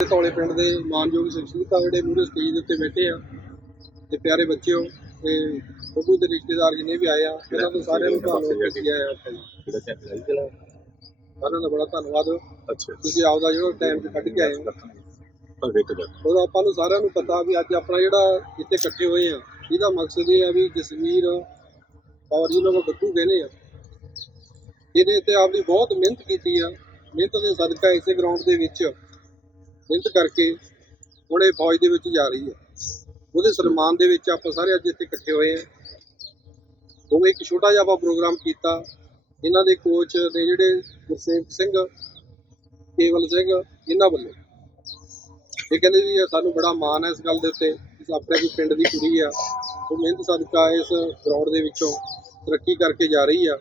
ਧੌਲੇ ਪਿੰਡ ਦੇ ਮਾਨਯੋਗ ਸ਼ਖਸੀਅਤਾਂ ਜਿਹੜੇ ਮੂਹਰੇ ਸਟੇਜ ਦੇ ਉੱਤੇ ਬੈਠੇ ਆ ਤੇ ਪਿਆਰੇ ਬੱਚਿਓ ਤੇ ਬੱਬੂ ਦੇ ਰਿਸ਼ਤੇਦਾਰ ਜਿੰਨੇ ਵੀ ਆਏ ਆ ਇਹਨਾਂ ਤੋਂ ਸਾਰਿਆਂ ਨੂੰ ਧੰਨਵਾਦ ਕੀਤਾ ਆ ਸਾਰਿਆਂ ਦਾ ਬੜਾ ਧੰਨਵਾਦ। ਅੱਛਾ। ਤੁਸੀਂ ਆਪਦਾ ਜਿਹੜਾ ਟਾਈਮ ਕੱਢ ਕੇ ਆਏ ਹੋ। ਔਰ ਆਪਾਂ ਨੂੰ ਸਾਰਿਆਂ ਨੂੰ ਪਤਾ ਵੀ ਅੱਜ ਆਪਣਾ ਜਿਹੜਾ ਇੱਥੇ ਇਕੱਠੇ ਹੋਏ ਆ ਇਹਦਾ ਮਕਸਦ ਇਹ ਆ ਵੀ ਜਸਵੀਰ ਔਰ ਜਿਹਨੂੰ ਆਪਾਂ ਬੱਬੂ ਕਹਿੰਦੇ ਆ। ਇਹਨੇ ਤੇ ਆਪਦੀ ਬਹੁਤ ਮਿਹਨਤ ਕੀਤੀ ਆ। ਮਿਹਨਤ ਦੇ ਸਦਕਾ ਇਸੇ ਗਰਾਊਂਡ ਦੇ ਵਿੱਚ ਮਿਹਨਤ ਕਰਕੇ ਹੁਣ ਇਹ ਫੌਜ ਦੇ ਵਿੱਚ ਜਾ ਰਹੀ ਹੈ। ਉਹਦੇ ਸਨਮਾਨ ਦੇ ਵਿੱਚ ਆਪਾਂ ਸਾਰੇ ਅੱਜ ਇੱਥੇ ਇਕੱਠੇ ਹੋਏ ਆ ਉਹ ਇੱਕ ਛੋਟਾ ਜਿਹਾ ਆਪਾਂ ਪ੍ਰੋਗਰਾਮ ਕੀਤਾ। ਇਹਨਾਂ ਦੇ ਕੋਚ ਨੇ ਜਿਹੜੇ ਗੁਰਸੇਵ ਸਿੰਘ, ਕੇਵਲ ਸਿੰਘ, ਇਹਨਾਂ ਵੱਲੋਂ। ਇਹ ਕਹਿੰਦੇ ਜੀ ਸਾਨੂੰ ਬੜਾ ਮਾਣ ਹੈ ਇਸ ਗੱਲ ਦੇ ਉੱਤੇ। ਕਿ ਆਪਣੇ ਵੀ ਪਿੰਡ ਦੀ ਕੁੜੀ ਆ। ਉਹ ਮਿਹਨਤ ਸਦਕਾ ਇਸ ਗਰਾਊਂਡ ਦੇ ਵਿੱਚੋਂ ਤਰੱਕੀ ਕਰਕੇ ਜਾ ਰਹੀ ਆ।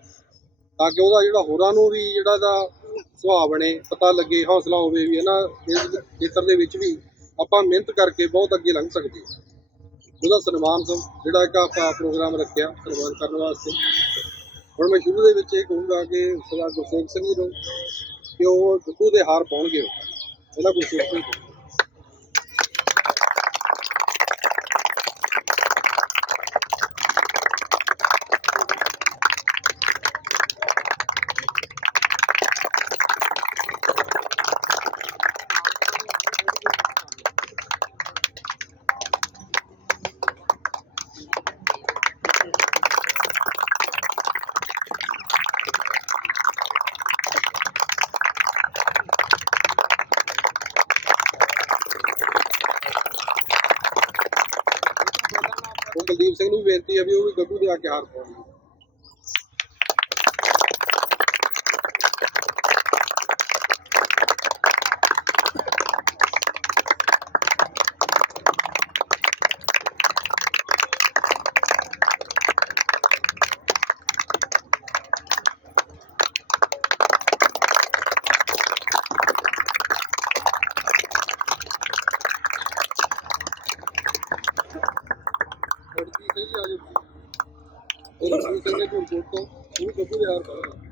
ਤਾਂ ਕਿ ਉਹਦਾ ਜਿਹੜਾ ਹੋਰਾਂ ਨੂੰ ਵੀ ਜਿਹੜਾ ਦਾ ਸੁਭਾਅ ਬਣੇ, ਪਤਾ ਲੱਗੇ, ਹੌਸਲਾ ਹੋਵੇ ਵੀ ਇਹਨਾਂ ਇਸ ਖੇਤਰ ਦੇ ਵਿੱਚ ਵੀ ਆਪਾਂ ਮਿਹਨਤ ਕਰਕੇ ਬਹੁਤ ਅੱਗੇ ਲੰਘ ਸਕਦੇ ਹਾਂ। ਉਹਦਾ ਸਨਮਾਨ ਜਿਹੜਾ ਇੱਕ ਆਪਾਂ ਪ੍ਰੋਗਰਾਮ ਰੱਖਿਆ ਸਨਮਾਨ ਕਰਨ ਵਾਸਤੇ। ਹੁਣ ਮੈਂ ਸ਼ੁਰੂ ਦੇ ਵਿੱਚ ਇਹ ਕਹੂੰਗਾ ਕਿ ਸਰਦਾਰ ਗੁਰਸੇਵਕ ਸਿੰਘ ਜੀ ਨੂੰ ਕਿ ਉਹ ਗੁੱਗੂ ਦੇ ਹਾਰ ਪਾਉਣਗੇ ਉਹ। ਪਹਿਲਾਂ ਗੁਰਸੇਵਕ ਸਿੰਘ ਜੀ। ਉਹ ਕੁਲਦੀਪ ਸਿੰਘ ਨੂੰ ਵੀ ਬੇਨਤੀ ਹੈ ਵੀ ਉਹ ਵੀ ਗੱਗੂ ਦੇ ਆ ਕੇ ਹਾਰ ਸਿੰਘ ਦੇ ਕੋਲ ਤੋਂ ਉਹ ਵੀ ਦੇ ਹਾਰ ਪਾਉਣਗੇ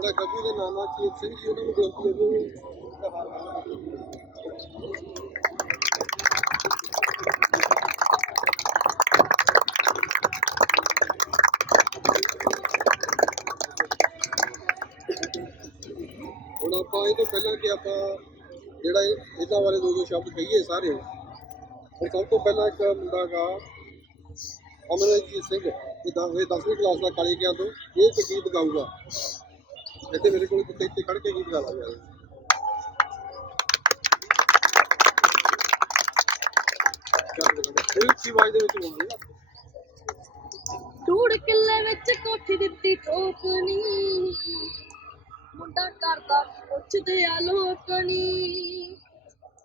ਜਿਹੜਾ ਗੱਗੂ ਦੇ ਨਾਨਾ ਚੀਤ ਸਿੰਘ ਜੀ ਉਹਨਾਂ ਨੂੰ ਬੇਨਤੀ ਹੈ ਵੀ ਹੁਣ ਆਪਾਂ ਇਹ ਤੋਂ ਪਹਿਲਾਂ ਕਿ ਆਪਾਂ ਜਿਹੜਾ ਇਹ- ਇਹਨਾਂ ਬਾਰੇ ਦੋ ਦੋ ਸ਼ਬਦ ਕਹੀਏ ਸਾਰੇ। ਹੁਣ ਸਭ ਤੋਂ ਪਹਿਲਾਂ ਇੱਕ ਮੁੰਡਾ ਗਾ ਅਮਰਜੀਤ ਸਿੰਘ। ਇਹ ਇਹ 10ਵੀਂ ਕਲਾਸ ਦਾ ਕਾਲੇ ਕਿਆਂ ਤੋਂ। ਇਹ ਇੱਕ ਗੀਤ ਗਾਊਗਾ। ਇੱਥੇ ਮੇਰੇ ਕੋਲ ਕਿਤੇ ਇੱਥੇ ਖੜ ਕੇ ਗੀਤ ਗਾ ਲਾ ਯਾਰ ਕੋਈ ਉੱਚੀ ਆਵਾਜ਼ ਦੇ ਵਿੱਚ ਬੋਲਣਾ ਧੂੜ ਕਿੱਲੇ ਵਿੱਚ ਕੋਠੀ ਦਿੱਤੀ ਠੋਕਣੀ। ਮੁੰਡਾ ਕਰਦਾ ਪੁੱਛਦੇ ਆ ਲੋਕਣੀ।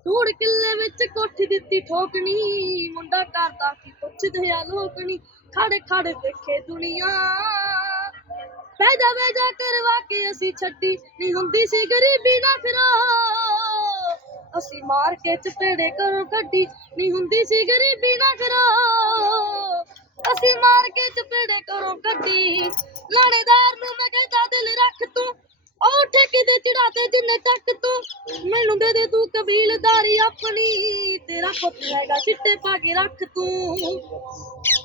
ਧੂੜ ਕਿੱਲੇ ਵਿੱਚ ਕੋਠੀ ਦਿੱਤੀ ਠੋਕਣੀ। ਮੁੰਡਾ ਕਰਦਾ ਕੀ ਪੁੱਛਦੇ ਆ ਲੋਕਣੀ। ਖੜੇ ਖੜੇ ਦੇਖੇ ਦੁਨੀਆ। ਪੈਦਾ ਵੈਦਾ ਕਰਵਾ ਕੇ ਅਸੀਂ ਛੱਡੀ। ਨਹੀਂ ਹੁੰਦੀ ਸੀ ਗਰੀਬੀ ਨਾ ਫਿਰੋ ਅਸੀਂ ਮਾਰ ਕੇ ਚਪੇੜੇ ਕਰੋ ਕੱਢੀ। ਨਹੀਂ ਹੁੰਦੀ ਸੀ ਗਰੀਬੀ ਨਾ ਫਿਰੋ ਅਸੀਂ ਮਾਰ ਕੇ ਚਪੇੜੇ ਕਰੋ ਕੱਢੀ। ਲਾਣੇਦਾਰ ਨੂੰ ਮੈਂ ਕਹਿੰਦਾ, ਦਿਲ ਰੱਖ ਤੂੰ। ਉਹ ਠੇਕੇ ਦੇ ਚੜਾ ਤੇ ਜਿੰਨੇ ਤੱਕ ਤੂੰ। ਮੈਨੂੰ ਦੇ ਦੇ ਤੂੰ ਕਬੀਲਦਾਰੀ ਆਪਣੀ। ਤੇਰਾ ਪੁੱਤ ਹੈਗਾ ਚਿੱਟੇ ਪਾ ਕੇ ਰੱਖ ਤੂੰ।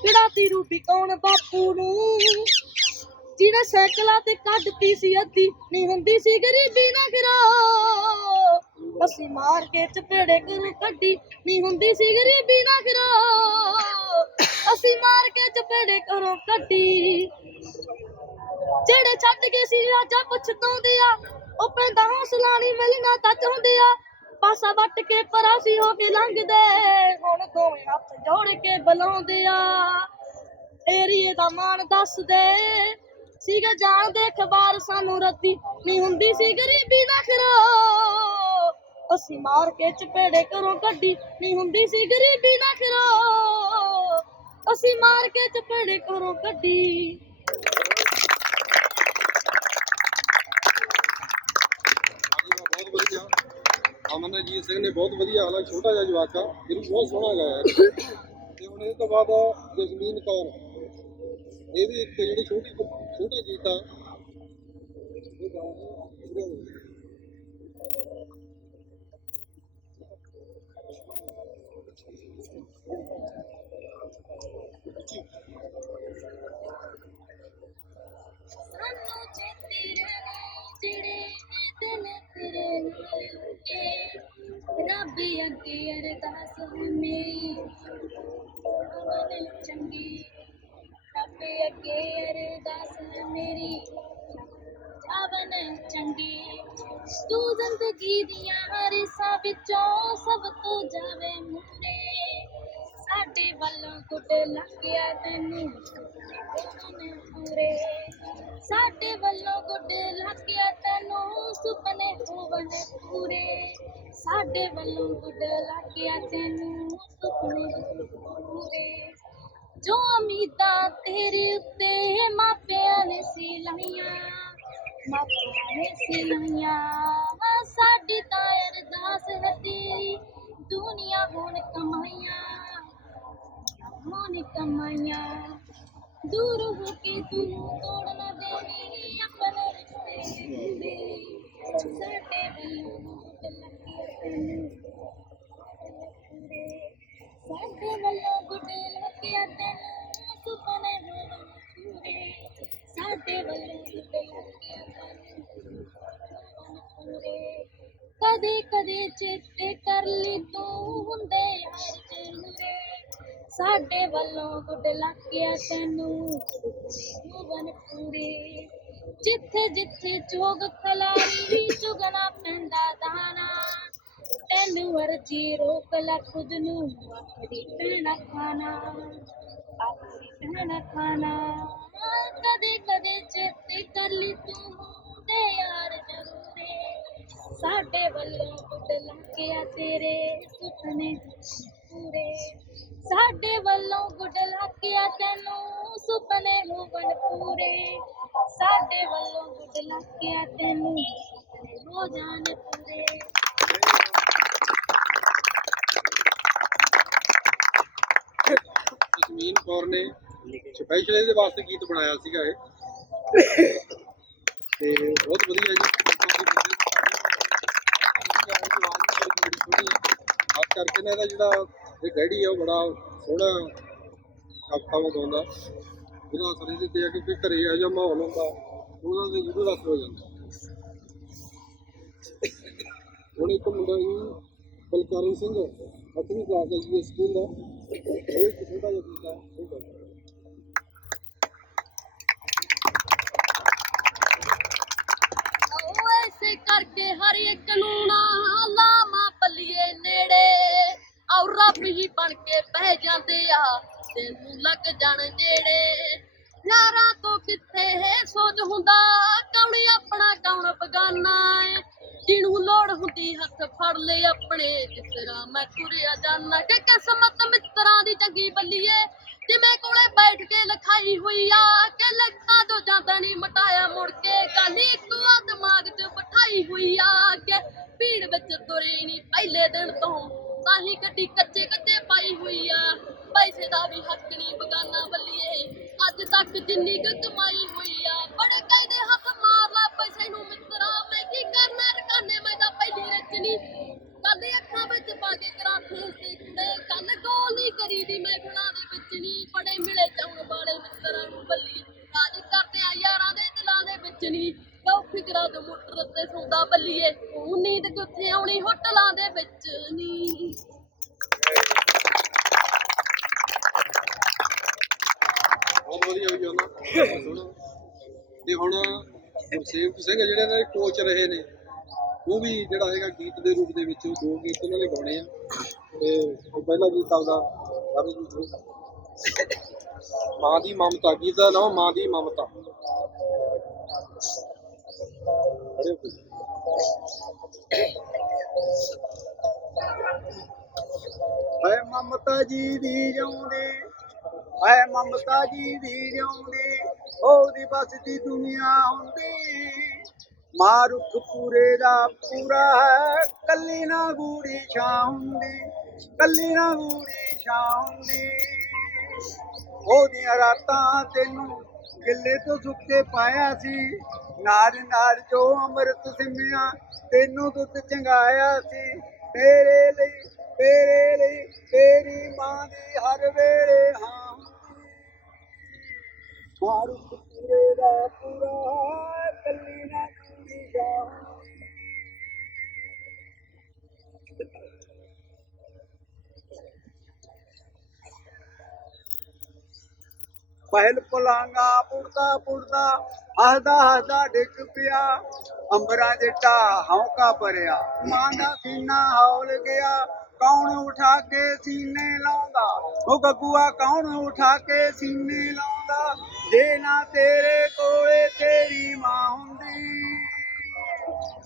ਚੜਾਤੀ ਰੂਪੀ ਕੌਣ ਬਾਪੂ ਨੂੰ? ਜਿਹਨੇ ਸਾਈਕਲਾਂ ਤੇ ਕੱਢਤੀ ਸੀ ਅੱਧੀ ਨਹੀਂ ਹੁੰਦੀ ਸੀ ਗਰੀਬੀ ਨਾ ਫਿਰੋ ਅਸੀਂ ਮਾਰ ਕੇ ਚਪੇੜੇ ਕਰੂ ਕੱਢੀ ਨਹੀਂ ਹੁੰਦੀ ਸੀ ਗਰੀਬੀ ਨਾ ਫਿਰੋ ਅਸੀਂ ਮਾਰ ਕੇ ਚਪੇੜੇ ਕਰੋ ਕੱਢੀ। ਜਿਹੜੇ ਛੱਡ ਗਏ ਸੀ, ਰਾਜਾ ਪਛਤਾਉਂਦੇ ਆ ਉਹ ਪੈਂਦਾ ਹੌਸਲਾ ਨਹੀਂ ਮਿਲਣਾ ਤਾਂ ਚਾਹੁੰਦੇ ਆ ਪਾਸਾ ਵੱਟ ਕੇ ਪਰਾਸੀ ਹੋ ਕੇ ਲੰਘਦੇ। ਹੁਣ ਦੋਵੇਂ ਹੱਥ ਜੋੜ ਕੇ ਬੁਲਾਉਂਦੇ ਆ ਏਰੀਏ ਦਾ ਮਾਣ ਦੱਸ ਦੇ ਸੀਗਾ ਜਾਣ ਦੇ ਖਬਰ ਸਾਨੂੰ ਰੱਦੀ ਨਹੀਂ ਹੁੰਦੀ ਸੀ ਗਰੀਬੀ ਨਾ ਖਰੋ। ਅਸੀਂ ਮਾਰ ਕੇ ਚਪੇੜੇ ਘਰੋਂ ਕੱਢੀ। ਨਹੀਂ ਹੁੰਦੀ ਸੀ ਗਰੀਬੀ ਨਾ ਖਰੋ। ਅਸੀਂ ਮਾਰ ਕੇ ਚਪੇੜੇ ਘਰੋਂ ਕੱਢੀ। ਬਹੁਤ ਵਧੀਆ। ਅਮਨਜੀਤ ਸਿੰਘ ਨੇ ਬਹੁਤ ਵਧੀਆ ਹਾਲਾਂ ਛੋਟਾ ਜਿਹਾ ਜਵਾਕਾ ਇਹਨੂੰ ਬਹੁਤ ਸੋਹਣਾ ਗਾਇਆ ਤੇ ਹੁਣ ਇਹ ਤੋਂ ਬਾਅਦ ਜਸਮੀਨ ਕੌਰ। ਇਹ ਵੀ ਇੱਕ ਜਿਹੜੀ ਛੋਟੀ ਛੋਟਾ ਗੀਤ ਆ ਇਹ ਮੇਰੀ ਜਾਵਨ ਚੰਗੀ ਤੂੰ ਜ਼ਿੰਦਗੀ ਦੀਆਂ ਰਿਸਾਂ ਵਿੱਚੋਂ ਸਭ ਤੋਂ ਜਾਵੇ ਮੂਰੇ ਸਾਡੇ ਵੱਲੋਂ ਗੁੱਡ ਲੱਗਿਆ ਤੈਨੂੰ ਸੁਪਨੇ ਪੂਰੇ। ਸਾਡੇ ਵੱਲੋਂ ਗੁੱਡ ਲੱਗਿਆ ਤੈਨੂੰ ਸੁਪਨੇ ਹੋਵਨ ਪੂਰੇ ਸਾਡੇ ਵੱਲੋਂ ਗੁੱਡ ਲੱਗਿਆ ਤੈਨੂੰ ਸੁਪਨੇ ਹੋਵਨ ਪੂਰੇ। ਜੋ ਉਮੀਦਾਂ ਤੇਰੇ ਉੱਤੇ ਮਾਪਿਆਂ ਨੇ ਸੀ ਲਾਈਆਂ ਮਾਪਿਆਂ ਨੇ ਸੀ ਲਾਈਆਂ ਸਾਡੀ ਤਾਂ ਅਰਦਾਸ ਹੈ ਤੇਰੀ ਦੁਨੀਆ ਹੁਣ ਕਮਾਈਆਂ ਹੁਣ ਕਮਾਈਆਂ ਦੂਰ ਹੋ ਲੱਗਿਆ ਤੈਨੂੰ ਸੁਪਨੇ ਹੋਣ ਪੂਰੇ। ਸਾਡੇ ਵੱਲੋਂ ਗੁੱਡੇ ਲੱਗਿਆ ਤੈਨੂੰ ਪੂਰੇ। ਕਦੇ ਕਦੇ ਚੇਤੇ ਕਰ ਲਈ ਤੂੰ ਹੁੰਦੇ ਯਾਰ ਜਨੂਰੇ ਸਾਡੇ ਵੱਲੋਂ ਗੁੱਡ ਲੱਗਿਆ ਤੈਨੂੰ ਜੁਗਨ ਪੂਰੇ। ਜਿੱਥੇ ਜਿੱਥੇ ਚੋਗ ਖਲਾਰੀ ਚੁਗਣਾ ਪੈਂਦਾ ਦਾਣਾ। ਤੈਨੂੰ ਅਰਜੀ ਰੋਕ ਲੈ, ਖੁਦ ਨੂੰ ਆਪਣੀ ਭੈਣਾ ਖਾਣਾ। ਆਪਣੀ ਭੈਣਾ ਖਾਣਾ। ਕਦੇ ਕਦੇ ਚੇਤੇ ਕਰ ਲਈ ਤੂੰ ਹੁੰਦੇ ਯਾਰ ਜਨੂਰੇ ਸਾਡੇ ਵੱਲੋਂ ਗੁੱਡ ਲੱਗਿਆ ਤੇਰੇ ਸੁਪਨੇ ਪੂਰੇ। ਸਾਡੇ ਵੱਲੋਂ ਗੁੱਡ ਲੱਗਿਆ ਤੈਨੂੰ ਸੁਪਨੇ ਹੋਵਨ ਪੂਰੇ। ਸਾਡੇ ਵੱਲੋਂ ਗੁੱਡ ਲੱਗਿਆ ਤੈਨੂੰ ਸੁਪਨੇ ਹੋ ਜਾਣ ਪੂਰੇ ਜਸਮੀਨ ਕੌਰ ਨੇ ਸਪੈਸ਼ਲ ਇਹਦੇ ਵਾਸਤੇ ਗੀਤ ਬਣਾਇਆ ਸੀਗਾ ਇਹ। ਤੇ ਬਹੁਤ ਵਧੀਆ ਜੀ। ਖਾਸ ਕਰਕੇ ਨਾ ਇਹਦਾ ਜਿਹੜਾ ਇਹ ਗੈਡੀ ਆ, ਉਹ ਬੜਾ ਸੋਹਣਾ ਕਾਫਾ ਵਗਾਉਂਦਾ ਉਹਦਾ ਅਸਰ ਇਹਦੇ ਤੇ ਆ ਕਿ ਘਰੇ ਆ ਜਾਂ ਮਾਹੌਲ ਹੁੰਦਾ ਉਹਨਾਂ ਦੇ ਜ਼ਰੂਰ ਅਸਰ ਹੋ ਜਾਂਦਾ। ਹੁਣ ਇੱਕ ਮੁੰਡਾ ਜੀ, ਬਲਕਾਰਨ ਸਿੰਘ। ਅੱਠਵੀਂ ਕਲਾਸ ਦਾ ਜੀ ਸਕੂਲ ਦਾ ਉਹ ਛੋਟਾ ਜਿਹਾ ਕੀਤਾ ਉਹ ਕਰਦਾ ਕਰਕੇ ਹਰ ਇੱਕ ਨੂੰ ਨਾ ਲਾਮਾ ਪੱਲੀਏ ਨੇੜੇ। ਔਰ ਰੱਬ ਹੀ ਬਣ ਕੇ ਬਹਿ ਜਾਂਦੇ ਆ, ਤੈਨੂੰ ਲੱਗ ਜਾਣ ਜਿਹੜੇ ਯਾਰਾਂ ਤੋਂ ਕਿੱਥੇ ਹੈ ਸੋਚ ਹੁੰਦਾ, ਕੌਣ ਆਪਣਾ ਕੌਣ ਬਗਾਨਾ ਏ? ਜਿਹਨੂੰ ਲੋੜ ਹੁੰਦੀ ਹੱਥ ਫੜ ਲੈ ਆਪਣੇ ਜਿਸ ਤਰ੍ਹਾਂ ਮੈਂ ਤੁਰਿਆ ਜਾਣਾ ਕਿ ਕਿਸਮਤ ਮਿੱਤਰਾਂ ਦੀ ਚੰਗੀ ਬੱਲੀਏ ਜਿਵੇਂ ਕੋਲੇ ਬੈਠ ਕੇ ਲਖਾਈ ਹੋਈ ਆ ਕਿ ਕੱਲ ਅੱਖਾਂ ਵਿੱਚ ਪਾ ਕੇ ਕਰਾਂ ਫੇਸ ਕੁੜੇ ਕੱਲ ਗੋਲ ਕਰੀ ਦੀ ਮੈਂ ਗੁਣਾ ਦੇ ਵਿੱਚ ਨਹੀਂ ਬੜੇ ਮਿਲੇ ਚਾਉਣ ਵਾਲੇ ਮਿੱਤਰਾਂ ਨੂੰ ਬੱਲੀ। ਰਾਜ ਕਰਦੇ ਆ ਯਾਰਾਂ ਦੇ ਦਿਲਾਂ ਦੇ ਵਿੱਚ ਨਹੀਂ ਲਓ ਫਿਕਰਾਂ ਦੇ ਮੋਟਰ ਤੇ ਸੌਦਾ ਬੱਲੀਏ। ਉਹ ਨੀਂਦ ਕਿੱਥੇ ਆਉਣੀ ਹੋਟਲਾਂ ਦੇ ਵਿੱਚ ਨਹੀਂ ਬਹੁਤ ਵਧੀਆ ਹੋਈ ਉਹਨਾਂ ਤੇ ਹੁਣ ਗੁਰਸੇਵਕ ਸਿੰਘ ਜਿਹੜੇ ਨੇ ਕੋਚ ਰਹੇ ਨੇ। ਉਹ ਵੀ ਜਿਹੜਾ ਹੈਗਾ ਗੀਤ ਦੇ ਰੂਪ ਦੇ ਵਿੱਚ ਦੋ ਗੀਤ ਉਹਨਾਂ ਨੇ ਗਾਉਣੇ ਆ। ਤੇ ਉਹ ਪਹਿਲਾ ਗੀਤ ਆਪਦਾ ਰਵੀ ਜੀ ਮਾਂ ਦੀ ਮਮਤਾ, ਗੀਤ ਦਾ ਨਾਮ ਮਾਂ ਦੀ ਮਮਤਾ। ਹੈ ਮਮਤਾ ਜੀ ਦੀ ਜਿਉਂਦੀ ਹੈ ਮਮਤਾ ਜੀ ਦੀ ਜਿਉਂਦੀ, ਉਹਦੀ ਬਸਦੀ ਦੁਨੀਆ ਹੁੰਦੀ। ਮਾਰੁਖ ਪੂਰੇ ਦਾ ਪੂਰਾ ਹੈ। ਕੱਲੀ ਨਾ ਗੂੜੀ ਛਾਂ ਹੁੰਦੀ, ਕੱਲੀ ਨਾ ਗੂੜੀ ਛਾਂ ਹੁੰਦੀ। ਉਹਦੀਆਂ ਰਾਤਾਂ ਤੈਨੂੰ ਗਿੱਲੇ ਤੋਂ ਸੁੱਕੇ ਪਾਇਆ ਸੀ। ਨਾਰ ਨਾਰ ਜੋ ਅੰਮ੍ਰਿਤ ਸਿਮਿਆ, ਤੈਨੂੰ ਦੁੱਧ ਚੰਗਾਇਆ ਸੀ। ਤੇਰੇ ਲਈ ਤੇਰੇ ਲਈ ਤੇਰੀ ਮਾਂ ਦੀ ਹਰ ਵੇਲੇ ਹਾਂ ਹੁੰਦੀ। ਪੂਰੇ ਦਾ ਪੂਰਾ ਕੱਲੀ ਨਾ ਪਹਿਲ ਪਲਾਂਗਾ ਪੁਰਦਾ ਪੁਰਦਾ ਹਸਦਾ ਹਸਦਾ ਡਿੱਗ ਪਿਆ। ਅੰਬਰਾਂ ਜਿੱਟਾ ਹੌਕਾ ਭਰਿਆ। ਮਾਂ ਦਾ ਸੀਨਾ ਹੌਲ ਗਿਆ। ਕੌਣ ਉਠਾ ਕੇ ਸੀਨੇ ਲਾਉਂਦਾ? ਉਹ ਗੱਗੂਆ ਕੌਣ ਉਠਾ ਕੇ ਸੀਨੇ ਲਾਉਂਦਾ? ਜੇ ਨਾ ਤੇਰੇ ਕੋਲੇ ਤੇਰੀ ਮਾਂ ਹੁੰਦੀ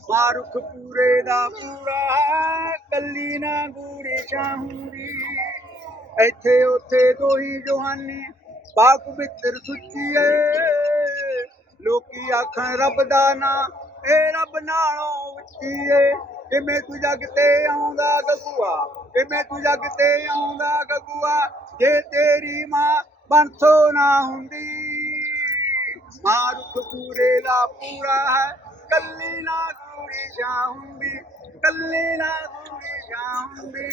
ਮਾਰੁਖ ਪੂਰੇ ਦਾ ਪੂਰਾ ਹੈ, ਕੱਲੀ ਨਾ ਗੂੜੀ ਚਾਹੁੰਦੀ ਇੱਥੇ ਉੱਥੇ ਦੋਹੀ ਜਵਾਨੀ ਬਾ ਪਵਿੱਤਰ ਸੁੱਚੀ ਏ ਲੋਕੀ ਆਖਣ, ਰੱਬ ਦਾ ਨਾਂ, ਇਹ ਰੱਬ ਨਾਲੋਂ ਉੱਚੀ ਏ ਕਿਵੇਂ ਤੂੰ ਜਗ ਤੇ ਆਉਂਦਾ ਗਗੂਆ? ਕਿਵੇਂ ਤੂੰ ਜਗ ਤੇ ਆਉਂਦਾ ਗਗੂਆ? ਜੇ ਤੇਰੀ ਮਾਂ ਬੰਸੋ ਨਾ ਹੁੰਦੀ, ਮਾਰੁਖ ਪੂਰੇ ਦਾ ਪੂਰਾ ਹੈ ਕੱਲੀ ਨਾ ਗੂੜੀ ਹੁੰਦੀ ਕੱਲੀ ਨਾ ਗੂੜੀ ਹੁੰਦੀ